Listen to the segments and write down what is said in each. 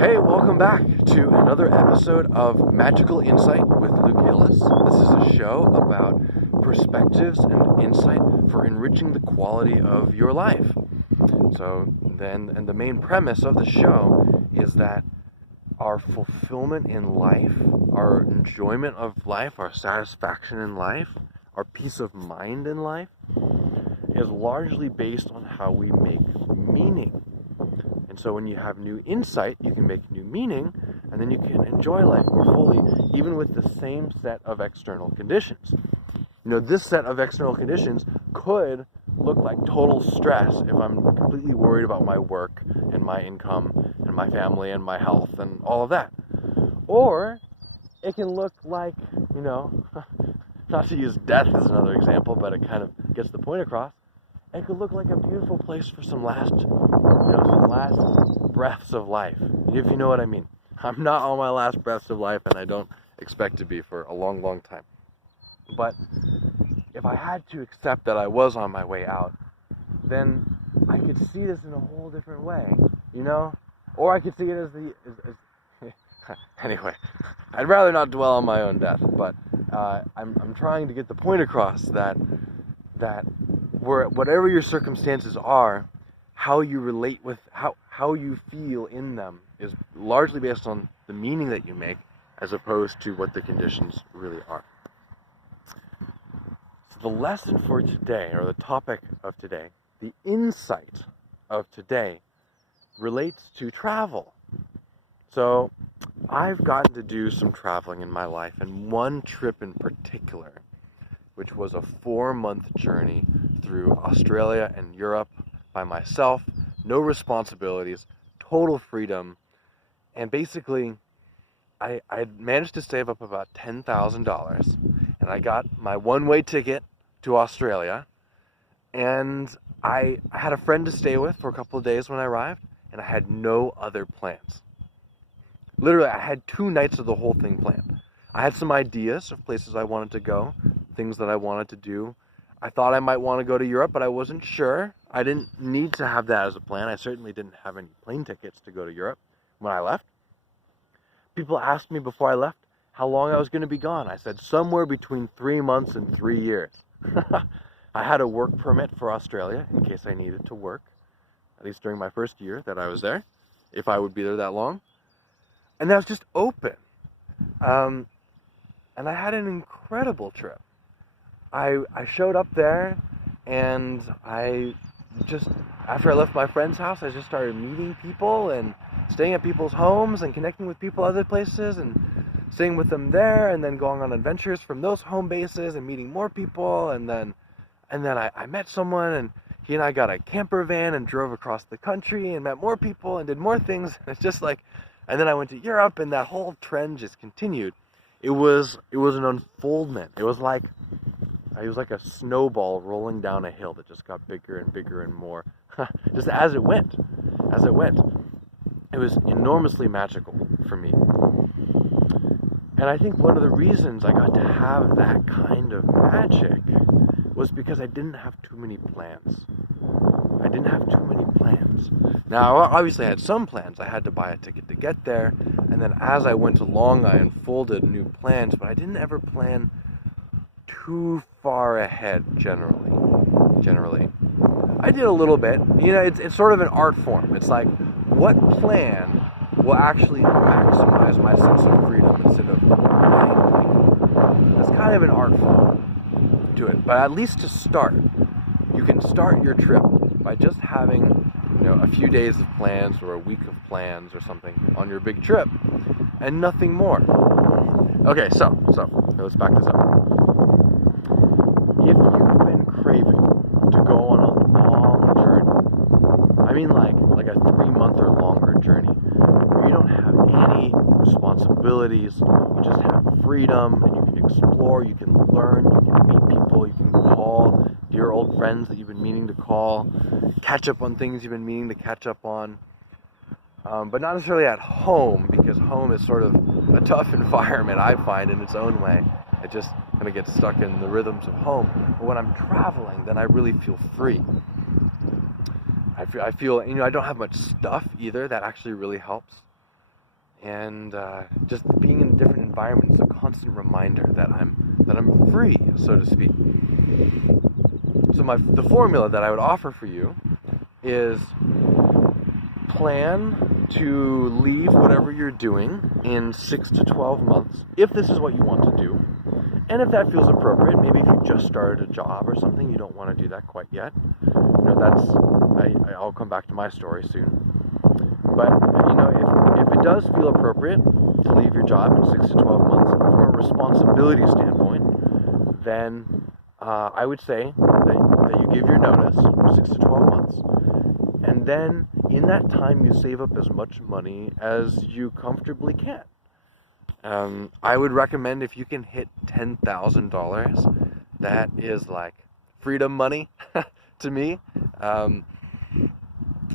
Hey, welcome back to another episode of Magical Insight with Luke Hillis. This is a show about perspectives and insight for enriching the quality of your life. And the main premise of the show is that our fulfillment in life, our enjoyment of life, our satisfaction in life, our peace of mind in life is largely based on how we make meaning. And so when you have new insight, you can make new meaning, and then you can enjoy life more fully, even with the same set of external conditions. This set of external conditions could look like total stress if I'm completely worried about my work and my income and my family and my health and all of that. Or it can look like, not to use death as another example, but it kind of gets the point across. It could look like a beautiful place for some last breaths of life, if you know what I mean. I'm not on my last breaths of life, and I don't expect to be for a long, long time. But if I had to accept that I was on my way out, then I could see this in a whole different way, Or I could see it as anyway, I'd rather not dwell on my own death, but I'm trying to get the point across that whatever your circumstances are, how you relate with, how you feel in them is largely based on the meaning that you make as opposed to what the conditions really are. So the lesson for today, or the topic of today, the insight of today, relates to travel. So I've gotten to do some traveling in my life, and one trip in particular, which was a 4-month journey through Australia and Europe by myself, no responsibilities, total freedom, and basically I managed to save up about $10,000, and I got my one-way ticket to Australia, and I had a friend to stay with for a couple of days when I arrived, and I had no other plans. Literally, I had 2 nights of the whole thing planned. I had some ideas of places I wanted to go, things that I wanted to do. I thought I might want to go to Europe, but I wasn't sure. I didn't need to have that as a plan. I certainly didn't have any plane tickets to go to Europe when I left. People asked me before I left how long I was going to be gone. I said somewhere between 3 months and 3 years. I had a work permit for Australia in case I needed to work, at least during my first year that I was there, if I would be there that long. And that was just open. And I had an incredible trip. I showed up there, and after I left my friend's house, I just started meeting people and staying at people's homes and connecting with people other places and staying with them there, and then going on adventures from those home bases and meeting more people. And then I met someone, and he and I got a camper van and drove across the country and met more people and did more things. It's just like, and then I went to Europe, and that whole trend just continued. It was an unfoldment. It was like a snowball rolling down a hill that just got bigger and bigger and more, just as it went. It was enormously magical for me. And I think one of the reasons I got to have that kind of magic was because I didn't have too many plans. Now, obviously I had some plans. I had to buy a ticket to get there, and then as I went along, I unfolded new plans, but I didn't ever plan too far ahead, generally. I did a little bit. It's sort of an art form. It's like, what plan will actually maximize my sense of freedom instead of mind? That's kind of an art form to it. But at least to start, you can start your trip by just having a few days of plans or a week of plans or something on your big trip, and nothing more. Okay, so let's back this up. If you've been craving to go on a long journey, I mean like a 3-month or longer journey, where you don't have any responsibilities, you just have freedom, and you can explore, you can learn, you can meet people, you can call dear old friends that you've been meaning to call, catch up on things you've been meaning to catch up on, but not necessarily at home, because home is sort of a tough environment, I find, in its own way. It just kind of gets stuck in the rhythms of home. But when I'm traveling, then I really feel free. I feel I don't have much stuff either. That actually really helps. and just being in different environments is a constant reminder that I'm free, so to speak. So the formula that I would offer for you is plan to leave whatever you're doing in 6 to 12 months, if this is what you want to do. And if that feels appropriate, maybe if you just started a job or something, you don't want to do that quite yet. I'll come back to my story soon. But, if it does feel appropriate to leave your job in 6 to 12 months from a responsibility standpoint, then I would say that you give your notice for 6 to 12 months. And then in that time, you save up as much money as you comfortably can. I would recommend if you can hit $10,000, that is like freedom money to me.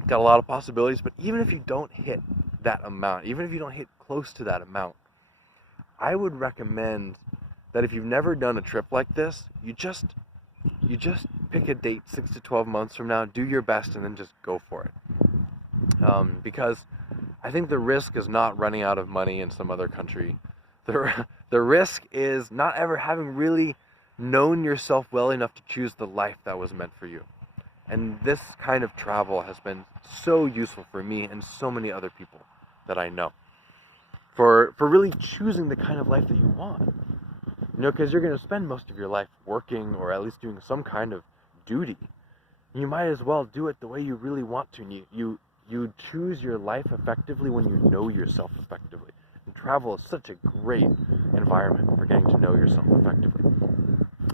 Got a lot of possibilities, but even if you don't hit that amount, even if you don't hit close to that amount, I would recommend that if you've never done a trip like this, you just pick a date 6 to 12 months from now, do your best, and then just go for it. Because I think the risk is not running out of money in some other country. The risk is not ever having really known yourself well enough to choose the life that was meant for you. And this kind of travel has been so useful for me and so many other people that I know. For really choosing the kind of life that you want. Because you're going to spend most of your life working or at least doing some kind of duty. You might as well do it the way you really want to. You choose your life effectively when you know yourself effectively. And travel is such a great environment for getting to know yourself effectively.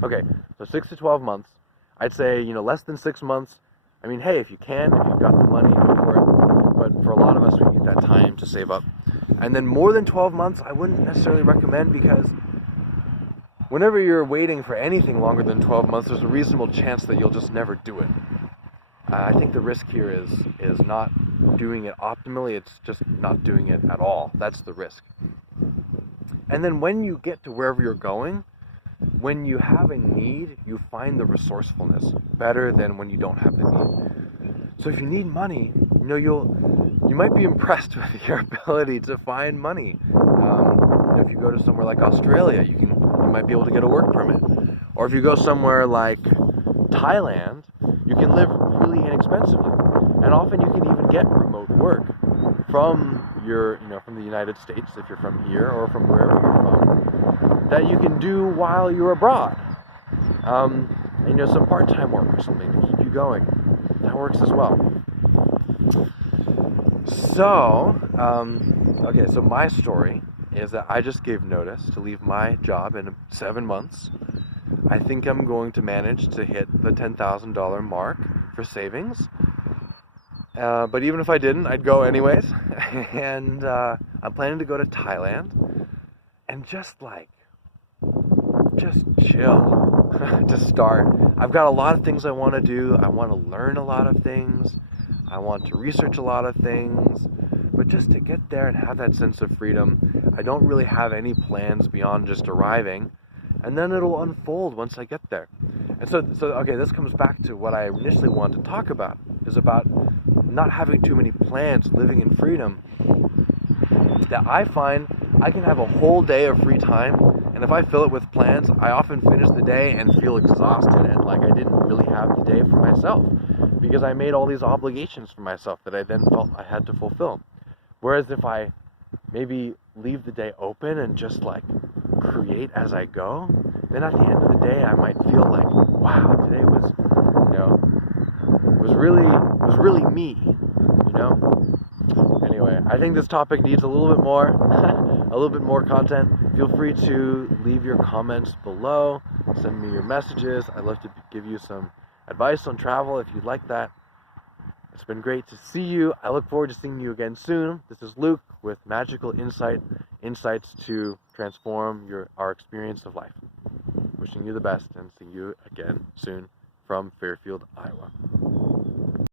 Okay, so 6 to 12 months. I'd say, less than 6 months. I mean, hey, if you've got the money, go for it. But for a lot of us, we need that time to save up. And then more than 12 months, I wouldn't necessarily recommend, because whenever you're waiting for anything longer than 12 months, there's a reasonable chance that you'll just never do it. I think the risk here is not doing it optimally, it's just not doing it at all. That's the risk. And then when you get to wherever you're going, when you have a need, you find the resourcefulness better than when you don't have the need. So if you need money, you might be impressed with your ability to find money. If you go to somewhere like Australia, you might be able to get a work permit. Or if you go somewhere like Thailand, you can live really inexpensively. And often you can even get remote work from from the United States, if you're from here, or from wherever you're from, that you can do while you're abroad. Some part-time work or something to keep you going. That works as well. So, so my story is that I just gave notice to leave my job in 7 months. I think I'm going to manage to hit the $10,000 mark for savings. But even if I didn't, I'd go anyways. And I'm planning to go to Thailand and just chill to start. I've got a lot of things I want to do. I want to learn a lot of things. I want to research a lot of things. But just to get there and have that sense of freedom, I don't really have any plans beyond just arriving. And then it'll unfold once I get there. And so this comes back to what I initially wanted to talk about, is about not having too many plans, living in freedom. That I find I can have a whole day of free time, and if I fill it with plans, I often finish the day and feel exhausted and like I didn't really have the day for myself, because I made all these obligations for myself that I then felt I had to fulfill. Whereas if I maybe leave the day open and just create as I go, then at the end of the day I might feel like, wow, today was really me, Anyway, I think this topic needs a little bit more content. Feel free to leave your comments below, send me your messages. I'd love to give you some advice on travel if you'd like that. It's been great to see you. I look forward to seeing you again soon. This is Luke with Magical Insights to transform our experience of life. Wishing you the best and see you again soon from Fairfield, Iowa.